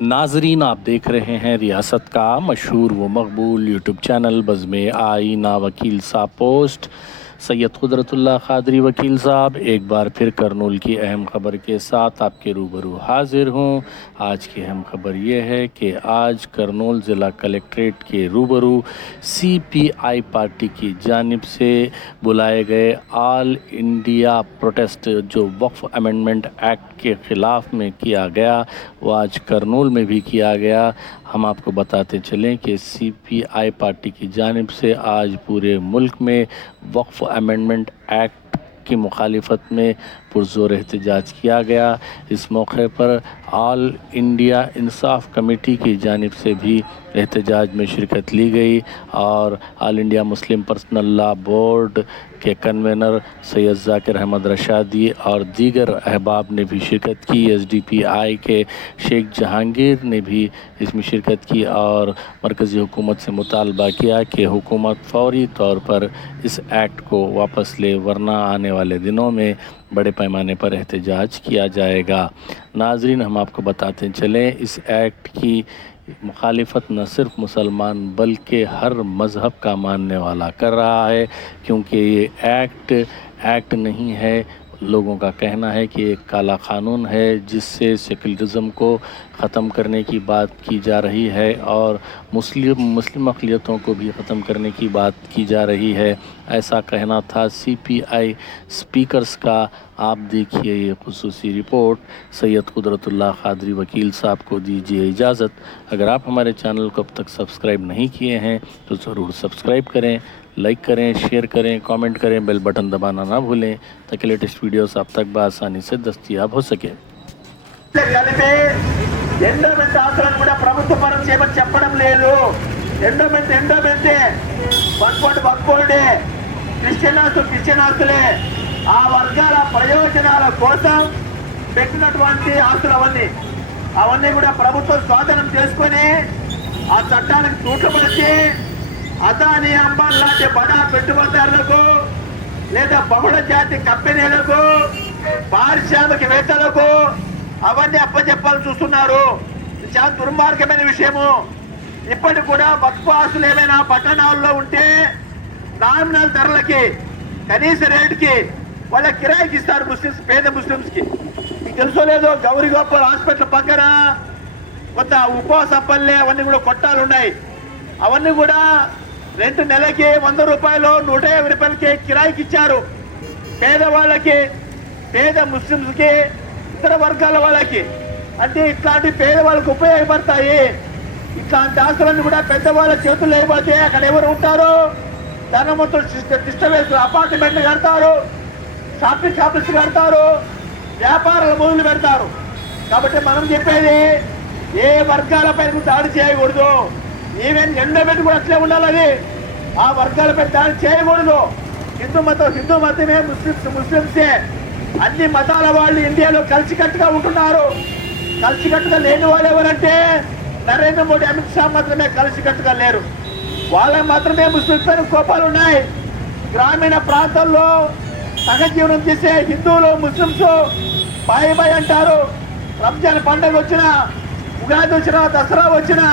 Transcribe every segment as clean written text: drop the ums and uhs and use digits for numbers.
नाजरीन, आप देख रहे हैं रियासत का मशहूर व मकबूल यूट्यूब चैनल बज़्म आईना वकील साहब पोस्ट। सैयद कुदरतुल्लाह क़ादरी वकील साहब एक बार फिर करनूल की अहम ख़बर के साथ आपके रूबरू हाजिर हूँ। आज की अहम ख़बर ये है कि आज करनूल ज़िला कलेक्ट्रेट के रूबरू CPI पार्टी की जानिब से बुलाए गए ऑल इंडिया प्रोटेस्ट जो वक्फ़ अमेंडमेंट एक्ट के ख़िलाफ़ में किया गया, वो आज करनूल में भी किया गया। हम आपको बताते चलें कि CPI पार्टी की जानिब से आज पूरे मुल्क में वक्फ़ अमेंडमेंट एक्ट की मुखालिफत में पुरज़ोर एहतजाज किया गया। इस मौके पर ऑल इंडिया इंसाफ कमेटी की जानिब से भी एहतजाज में शिरकत ली गई और all India Muslim personal law board के कन्वेनर सैयद ज़ाकिर अहमद रशादी और दीगर अहबाब ने भी शिरकत की। SDPI के शेख जहांगीर ने भी इसमें शिरकत की और मरकज़ी हुकूमत से मुतालबा किया कि हुकूमत फ़ौरी तौर पर इस एक्ट को वापस ले, वरना आने वाले दिनों में बड़े पैमाने पर एहतजाज किया जाएगा। नाज़रीन, हम आपको बताते चलें, इस एक्ट की मुखालिफत न सिर्फ मुसलमान बल्कि हर मज़हब का मानने वाला कर रहा है, क्योंकि ये एक्ट नहीं है। लोगों का कहना है कि एक काला क़ानून है जिससे सेकुलरिज़म को ख़त्म करने की बात की जा रही है और मुस्लिम अक़लियतों को भी ख़त्म करने की बात की जा रही है। ऐसा कहना था CPI स्पीकर्स का। आप देखिए ये ख़ुसूसी रिपोर्ट। सैयद कुदरतुल्लाह क़ादरी वकील साहब को दीजिए इजाज़त। अगर आप हमारे चैनल को अब तक सब्सक्राइब नहीं किए हैं तो ज़रूर सब्सक्राइब करें, लाइक करें, शेयर करें, कमेंट करें, बेल बटन दबाना ना भूलें ताकि लेटेस्ट वीडियोस आप तक बआसानी से दस्तयाब हो सके। ఎండోమెంట్ ఆస్తులను కూడా ప్రభుత్వ పరం చేయమని చెప్పడం లేదు. ఎండోమెంటే వక్ఫోర్డే క్రిస్టియన్ ఆస్తులే ఆ వర్గాల ప్రయోజనాల కోసం పెట్టినటువంటి ఆస్తులు అవన్నీ కూడా ప్రభుత్వం స్వాధీనం చేసుకొని ఆ చట్టానికి తూట్లపరిచి అదాని అంబానీ లాంటి బడా పెట్టుబడిదారులకు లేదా బహుళ జాతి కంపెనీలకు పారిశ్రామికవేత్తలకు అవన్నీ అప్పచెప్పాలని చూస్తున్నారు. చాలా దుర్మార్గమైన విషయము. ఇప్పటికి కూడా వక్ఫ్ ఆస్తులు ఏమైనా పట్టణాల్లో ఉంటే నామినల్ ధరలకి కనీస రేటుకి వాళ్ళ కిరాయికి ఇస్తారు ముస్లిమ్స్, పేద ముస్లిమ్స్కి. మీకు తెలుసో లేదో, గౌరీగోపాల్ హాస్పిటల్ పక్కన కొంత ఉపవాసపల్లె అవన్నీ కూడా కొట్టాలు ఉన్నాయి. అవన్నీ కూడా రెంట్ నెలకి 100 రూపాయలు 150 రూపాయలకి కిరాయికి ఇచ్చారు. పేదవాళ్ళకి, పేద ముస్లిమ్స్కి, ఇతర వర్గాల వాళ్ళకి. అంటే ఇట్లాంటి పేదవాళ్ళకి ఉపయోగపడతాయి. ఇట్లాంటి ఆస్తులన్నీ కూడా పెద్దవాళ్ళ చేతులు లేకపోతే అక్కడ ఎవరు ఉంటారు? ధనవంతులు డిస్టర్బెన్స్ అపార్ట్మెంట్లు కడతారు, షాపింగ్ కాంప్లెక్స్ కడతారు, వ్యాపారాలు మొదలు పెడతారు. కాబట్టి మనం చెప్పేది ఏ వర్గాలపై దాడి చేయకూడదు. ఈవెన్ ఎండోమెంట్ కూడా అట్లే ఉండాలి. ఆ వర్గాలపై దాడి చేయకూడదు. హిందూ మతమే, ముస్లిమ్సే అన్ని మతాల వాళ్ళు ఇండియాలో కలిసికట్టుగా ఉంటున్నారు. కలిసికట్టుగా లేని వాళ్ళు ఎవరంటే నరేంద్ర మోడీ, అమిత్ షా మాత్రమే కలిసికట్టుగా లేరు. వాళ్ళకి మాత్రమే ముస్లింస్ పైన కోపాలు ఉన్నాయి. గ్రామీణ ప్రాంతాల్లో సహజీవనం చేసే హిందువులు, ముస్లింస్ బాయ్ అంటారు. రంజాన్ పండుగ వచ్చినా, ఉగాది వచ్చినా, దసరా వచ్చినా,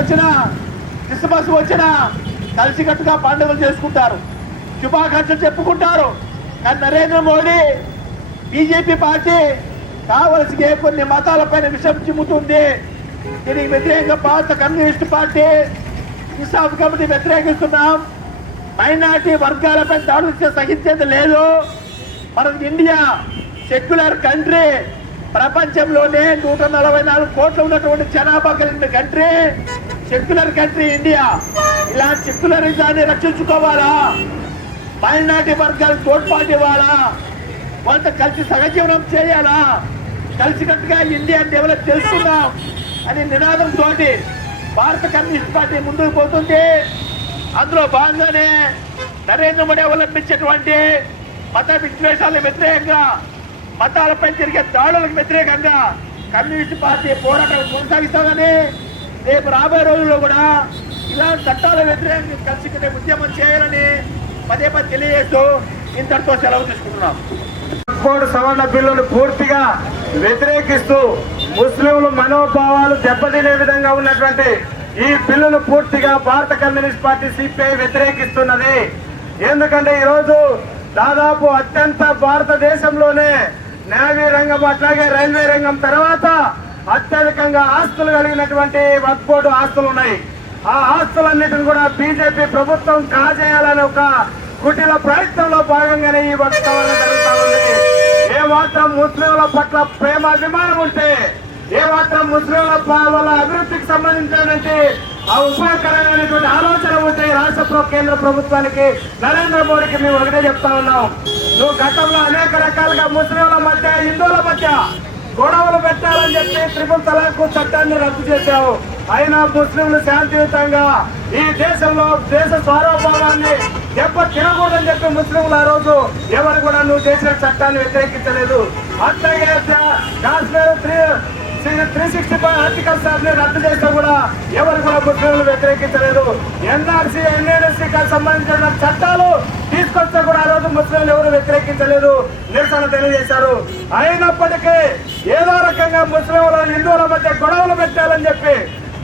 వచ్చినా, క్రిస్మస్ వచ్చినా కలిసికట్టుగా పండుగలు చేసుకుంటారు, శుభాకాంక్షలు చెప్పుకుంటారు. కానీ నరేంద్ర మోడీ, బీజేపీ పార్టీ కావలసి కొన్ని మతాలపైన విషం చిమ్ముతుంది. దీనికి వ్యతిరేకంగా భారత కమ్యూనిస్ట్ పార్టీ, ఇన్సాఫ్ కమిటీ వ్యతిరేకిస్తున్నాం. మైనార్టీ వర్గాలపై దాడులు సహించేది లేదు. మనకి ఇండియా సెక్యులర్ కంట్రీ, ప్రపంచంలోనే 144 కోట్లు ఉన్నటువంటి జనాభా కలిగిన కంట్రీ, సెక్యులర్ కంట్రీ ఇండియా. ఇలాంటి సెక్యులరిజాన్ని రక్షించుకోవాలా, మైనార్టీ వర్గాలకు తోడ్పాటు ఇవ్వాలా, వాళ్ళతో కలిసి సహజీవనం చేయాలా, కలిసికట్టుగా ఇండియా డెవలప్ చేసుకుందాం అనే నినాదంతో భారత కమ్యూనిస్ట్ పార్టీ ముందుకు పోతుంది. అందులో భాగంగానే నరేంద్ర మోడీ అవలంబించేటువంటి మత విద్వేషాలకు వ్యతిరేకంగా, మతాలపై జరిగే దాడులకు వ్యతిరేకంగా కమ్యూనిస్ట్ పార్టీ పోరాటం కొనసాగిస్తామని, రేపు రాబోయే రోజుల్లో కూడా ఇలాంటి చట్టాల వ్యతిరేకంగా కలిసి ఉద్యమం చేయాలని పదే తెలియజేస్తూ ఇంతటితో సెలవు తీసుకుంటున్నాం. సవరణ బిల్లును పూర్తిగా వ్యతిరేకిస్తూ ముస్లింల మనోభావాలు దెబ్బతినే విధంగా ఉన్నటువంటి ఈ బిల్లును పూర్తిగా భారత కమ్యూనిస్ట్ పార్టీ సిపిఐ వ్యతిరేకిస్తున్నది. ఎందుకంటే ఈరోజు దాదాపు అత్యంత భారతదేశంలోనే నేవీ రంగం అట్లాగే రైల్వే రంగం తర్వాత అత్యధికంగా ఆస్తులు కలిగినటువంటి వక్ఫ్ బోర్డు ఆస్తులు ఉన్నాయి. ఆ ఆస్తులన్నిటిని కూడా బీజేపీ ప్రభుత్వం కాజేయాలని ఒక కుటిల ప్రయత్నంలో భాగంగానే ఈ వక్ఫ్ సవరణ జరుగుతూ ఉంది. ఏ మాత్రం ముస్లింల పట్ల ప్రేమ అభిమానం ఉంటే, ఏ మాత్రం ముస్లింల వాళ్ళ అభివృద్ధికి సంబంధించినటువంటి ఆ ఉపయోగకరమైనటువంటి ఆలోచన ఉంటే రాష్ట్ర కేంద్ర ప్రభుత్వానికి నరేంద్ర మోడీకి మేము ఒకటే చెప్తా ఉన్నాం. నువ్వు గతంలో అనేక రకాలుగా ముస్లింల మధ్య హిందువుల మధ్య గొడవలు పెట్టాలని చెప్పి త్రిపుల్ తలాక్ చట్టాన్ని రద్దు చేశావు. అయినా ముస్లింలు శాంతియుతంగా ఈ దేశంలో దేశ సార్వభౌమాన్ని దెబ్బ తినకూడదని చెప్పి ముస్లింలు ఆ రోజు ఎవరు కూడా నువ్వు చేసిన చట్టాన్ని వ్యతిరేకించలేదు. అట్లాగే కాశ్మీర్ 365 ఆర్టికల్స్ రద్దు చేస్తే కూడా ఎవరు కూడా ముస్లింలు వ్యతిరేకించలేదు. ఎన్ఆర్సీ ఎన్ఎన్ఎస్సీకి సంబంధించిన చట్టాలు తీసుకొస్తే కూడా ఆ రోజు ముస్లింలు ఎవరు వ్యతిరేకించలేదు, నిరసన తెలియజేశారు. అయినప్పటికీ ఏదో రకంగా ముస్లింలను హిందువుల మధ్య గొడవలు పెట్టాలని చెప్పి,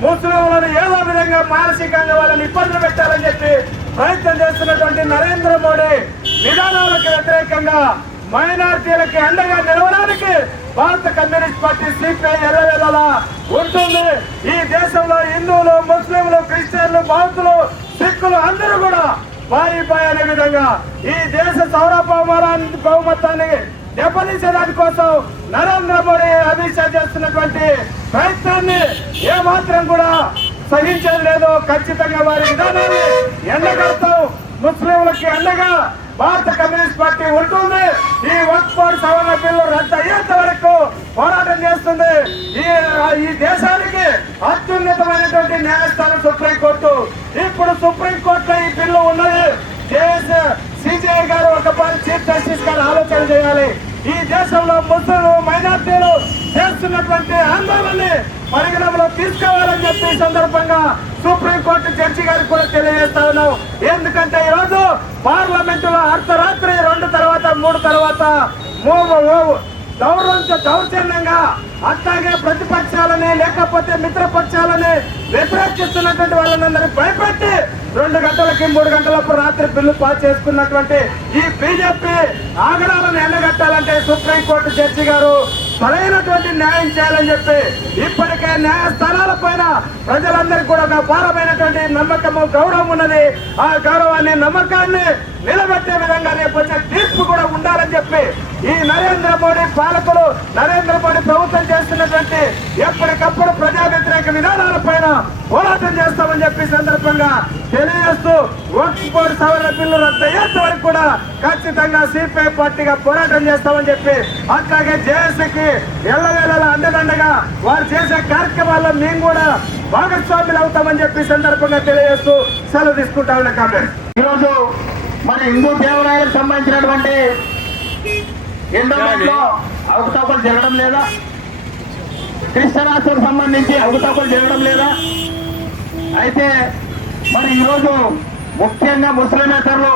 ముస్లింలను ఏదో విధంగా మానసికంగా వాళ్ళని ఇబ్బందులు పెట్టాలని చెప్పి ప్రయత్నం చేస్తున్నటువంటి నరేంద్ర మోడీ విధానాలకు వ్యతిరేకంగా మైనార్టీలకి అండగా నిలవడానికి భారత కమ్యూనిస్ట్ పార్టీ సిపిఐ ఎల్లవేళలా ఉంటుంది. ఈ దేశంలో హిందువులు, ముస్లింలు, క్రిస్టియన్లు, బౌద్ధులు, సిక్కులు అందరూ కూడా బాయి అనే విధంగా ఈ దేశ సార్వభౌమత్వాన్ని దెబ్బతీసేదాని కోసం నరేంద్ర మోడీ అమిత్ షా చేస్తున్నటువంటి ప్రయత్నాన్ని ఏమాత్రం కూడా సహించేది లేదు. ఖచ్చితంగా వారి విధానాన్ని ఎండగడతాం. ముస్లింలకి అండగా భారత కమ్యూనిస్ట్ పార్టీ ఉంటుంది. ఈ వక్ఫ్ బోర్డు సవరణ బిల్లు రద్దు అయ్యేంత వరకు పోరాటం చేస్తుంది. ఈ దేశానికి అత్యున్నతమైనటువంటి న్యాయస్థానం సుప్రీంకోర్టు. ఇప్పుడు సుప్రీంకోర్టులో ఈ బిల్లు ఉన్నది. సిజేఐ గారు ఒకసారి చీఫ్ జస్టిస్ గారు ఆలోచన చేయాలి. ఈ దేశంలో ముస్లింలు, మైనార్టీలు చేస్తున్నటువంటి ఆందోళనని పరిగణనలో తీసుకోవాలని చెప్పి ఈ సందర్భంగా సుప్రీంకోర్టు జడ్జి గారికి కూడా తెలియజేస్తా ఉన్నాం. ఎందుకంటే ఈరోజు పార్లమెంటులో అర్ధరాత్రి 2 తర్వాత 3 తర్వాత దౌర్జన్యంగా అట్లాగే ప్రతిపక్షాలని లేకపోతే మిత్రపక్షాలని వ్యతిరేకిస్తున్నటువంటి వాళ్ళందరినీ భయపెట్టి 2 గంటలకి 3 గంటలప్పుడు రాత్రి బిల్లు పాస్ చేసుకున్నటువంటి ఈ బీజేపీ ఆగడాలను ఎండగట్టాలంటే సుప్రీంకోర్టు జడ్జి గారు సరైనటువంటి న్యాయం చేయాలని చెప్పి ఇప్పటికే న్యాయస్థానాల పైన ప్రజలందరికీ కూడా ఒక అపారమైనటువంటి నమ్మకము, గౌరవం ఉన్నది. ఆ గౌరవాన్ని, నమ్మకాన్ని నిలబెట్టే విధంగా రేపు వచ్చే తీర్పు కూడా ఉండాలని చెప్పి ఈ నరేంద్ర మోడీ పాలకులు, నరేంద్ర మోడీ ప్రభుత్వం చేస్తున్నటువంటి ఎప్పటికప్పుడు ప్రజా వ్యతిరేక విధానాల పైన పోరాటం చేస్తామని చెప్పి సందర్భంగా తెలియజేస్తూ వక్ఫ్ బోర్డు సవరణ బిల్లు రద్దు అయ్యేంత వరకు కూడా ఖచ్చితంగా సిపిఐ పార్టీగా పోరాటం చేస్తామని చెప్పి, అట్లాగే జేఏసీకి ఎల్లవేళలా అండదండగా వారు చేసే కార్యక్రమాల్లో మేము కూడా భాగస్వాములు అవుతామని చెప్పి సందర్భంగా తెలియజేస్తూ సెలవు తీసుకుంటా ఉన్న కామెంట్. ఈరోజు మన హిందూ దేవాలయాలకు సంబంధించినటువంటి ఎండోమెంట్ లో అవకతవకలు జరగడం లేదా? క్రిస్టియన్ ఆస్తులకు సంబంధించి అవకతవకలు జరగడం లేదా? అయితే మరి ఈరోజు ముఖ్యంగా ముస్లిమేతరులు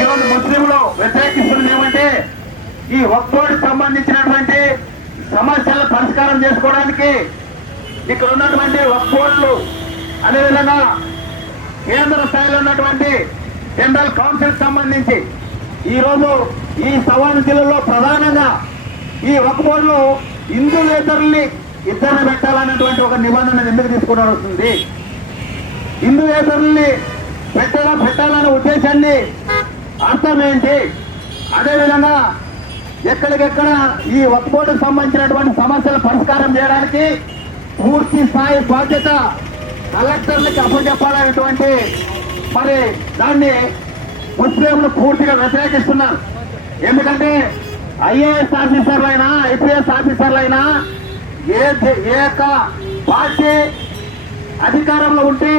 ఈరోజు ముస్లింలు వ్యతిరేకిస్తున్నది ఏమంటే ఈ వక్ఫ్ బోర్డుకు సంబంధించినటువంటి సమస్యలను పరిష్కారం చేసుకోవడానికి ఇక్కడ ఉన్నటువంటి వక్ఫ్ బోర్డులు అదేవిధంగా కేంద్ర స్థాయిలో ఉన్నటువంటి జనరల్ కౌన్సిల్ సంబంధించి ఈరోజు ఈ సవాల్ జిల్లాలో ప్రధానంగా ఈ వక్ఫ్ బోర్డులో హిందూయేతరుల్ని ఇద్దరిని పెట్టాలనేటువంటి ఒక నిబంధన ఎందుకు తీసుకుని వస్తుంది? హిందూయేతరుల్ని పెట్టాలనే ఉద్దేశాన్ని అర్థం ఏంటి? అదేవిధంగా ఎక్కడికెక్కడ ఈ వక్ఫ్ బోర్డుకు సంబంధించినటువంటి సమస్యలు పరిష్కారం చేయడానికి పూర్తి స్థాయి బాధ్యత కలెక్టర్లకి అప్పచెప్పాలనేటువంటి మరి దాన్ని ముస్లింలు పూర్తిగా వ్యతిరేకిస్తున్నారు. ఎందుకంటే ఐఏఎస్ ఆఫీసర్లైనా ఐపీఎస్ ఆఫీసర్లైనా ఏ పార్టీ అధికారంలో ఉంటే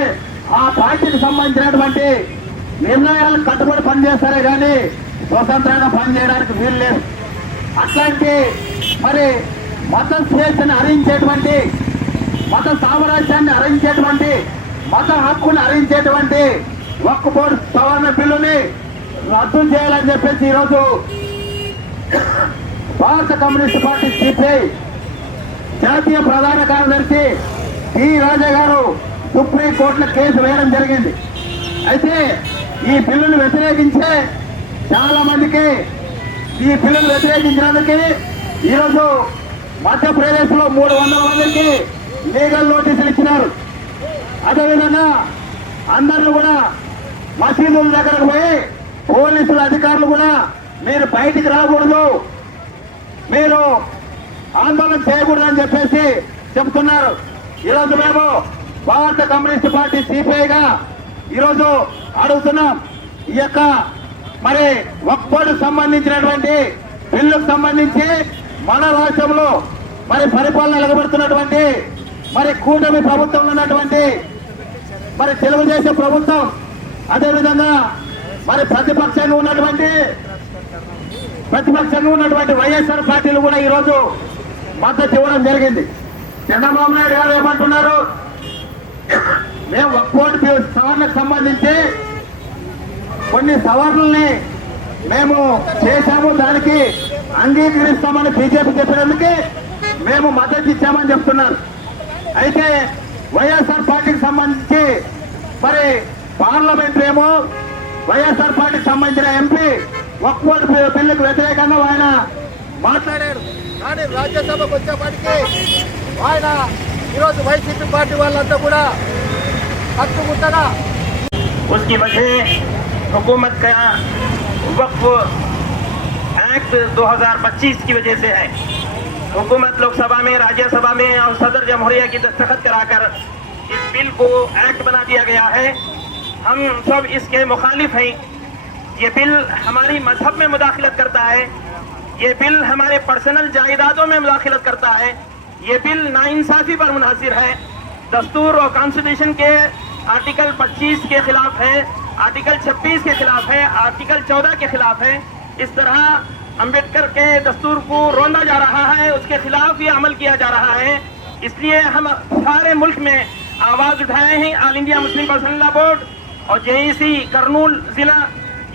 ఆ పార్టీకి సంబంధించినటువంటి నిర్ణయాలకు కట్టుబడి పనిచేస్తారే కానీ స్వతంత్రంగా పనిచేయడానికి వీలు లేదు. అట్లాంటి మరి మత స్వేచ్ఛను హరించేటువంటి, మత సామ్రాజ్యాన్ని హరించేటువంటి, మత హక్కుని హరించేటువంటి వక్ఫ్ బోర్డు సవరణ బిల్లుని రద్దు చేయాలని చెప్పేసి ఈరోజు భారత కమ్యూనిస్ట్ పార్టీ సిపిఐ జాతీయ ప్రధాన కార్యదర్శి టి రాజా గారు సుప్రీంకోర్టులో కేసు వేయడం జరిగింది. అయితే ఈ బిల్లును వ్యతిరేకించే చాలా మందికి ఈ బిల్లును వ్యతిరేకించినందుకు ఈరోజు మధ్యప్రదేశ్ లో 300 మందికి లీగల్ నోటీసులు ఇచ్చినారు. అదేవిధంగా అందరూ కూడా మసీదుల దగ్గరకు పోయి పోలీసుల అధికారులు కూడా మీరు బయటికి రాకూడదు, మీరు ఆందోళన చేయకూడదని చెప్పేసి చెబుతున్నారు. ఈరోజు మేము భారత కమ్యూనిస్ట్ పార్టీ సిపిఐగా ఈరోజు అడుగుతున్నాం. ఈ యొక్క మరి వక్ఫ్ బోర్డుకు సంబంధించినటువంటి బిల్లుకు సంబంధించి మన రాష్ట్రంలో మరి పరిపాలన వెలగబడుతున్నటువంటి మరి కూటమి ప్రభుత్వంలో ఉన్నటువంటి మరి తెలుగుదేశం ప్రభుత్వం, అదేవిధంగా మరి ప్రతిపక్షంగా ఉన్నటువంటి వైఎస్ఆర్ పార్టీలు కూడా ఈరోజు మద్దతు ఇవ్వడం జరిగింది. చంద్రబాబు నాయుడు గారు ఏమంటున్నారు, మేము వక్ఫ్ బోర్డు సవరణకు సంబంధించి కొన్ని సవరణల్ని మేము చేశాము, దానికి అంగీకరిస్తామని బీజేపీ చెప్పినందుకే మేము మద్దతు ఇచ్చామని చెప్తున్నారు. అయితే వైఎస్ఆర్ పార్టీకి సంబంధించి మరి పార్లమెంట్ ఏమో వైఎస్ఆర్ పార్టీకి సంబంధించిన ఎంపీ వక్ఫ్ బోర్డు బిల్లుకు వ్యతిరేకంగా ఆయన మాట్లాడారు. కానీ రాజ్యసభకు వచ్చేపాటికి ఆయన ఈరోజు వైసీపీ పార్టీ వాళ్ళంతా కూడా హక్కుముట్టగా उसकी वजह हुकूमत का वक्फ एक्ट 2025 की वजह से है। हुकूमत लोकसभा में, राज्यसभा में और सदर जमहूरिया की दस्तखत कराकर इस बिल को एक्ट बना दिया गया है। हम सब इसके मुखालिफ हैं। ये बिल हमारी मजहब में मुदाखलत करता है, ये बिल हमारे पर्सनल जायदादों में मुदाखलत करता है, ये बिल नाइंसाफी पर मुनहसिर है, दस्तूर और कॉन्स्टिट्यूशन के आर्टिकल 25 के खिलाफ है, आर्टिकल 26 के खिलाफ है, आर्टिकल 14 के खिलाफ है। इस तरह अंबेडकर के दस्तूर को रोंदा जा रहा है, उसके खिलाफ ये अमल किया जा रहा है। इसलिए हम सारे मुल्क में आवाज उठाए हैं। All India Muslim personal law board और जेईसी करनूल जिला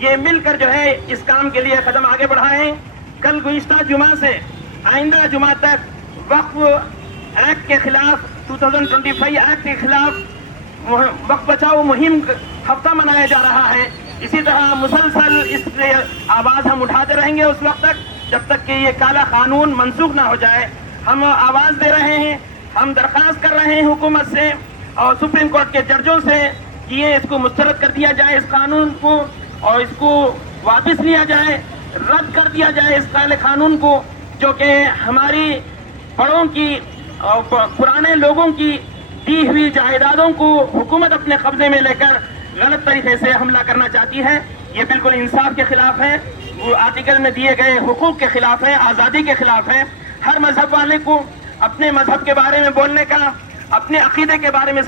ये मिलकर जो है इस काम के लिए कदम आगे बढ़ाए हैं। कल गुज़िश्ता जुमा से आइंदा जुमा तक वक्फ एक्ट के खिलाफ 2025 एक्ट के खिलाफ वक्फ बचाओ मुहिम हफ्ता मनाया जा रहा है। इसी तरह मुसलसल इस आवाज हम उठाते रहेंगे उस वक्त तक जब तक कि ये काला कानून मनसूख ना हो जाए। हम आवाज दे रहे हैं, हम दरख्वास्त कर रहे हैं हुकूमत से और सुप्रीम कोर्ट के जजों से कि ये इसको मुस्तरद कर दिया जाए इस कानून को, और इसको वापस लिया जाए, रद्द कर दिया जाए इस काले कानून को, जो कि हमारी बड़ों की और पुराने लोगों की दी हुई जायदादों को हुकूमत अपने कब्जे में लेकर गलत तरीके से हमला करना चाहती है। ये बिल्कुल इंसाफ के खिलाफ है, वो आर्टिकल में दिए गए हुकूक के खिलाफ है, आज़ादी के खिलाफ है। हर मजहब वाले को अपने मजहब के बारे में बोलने का, अपने अकीदे के बारे में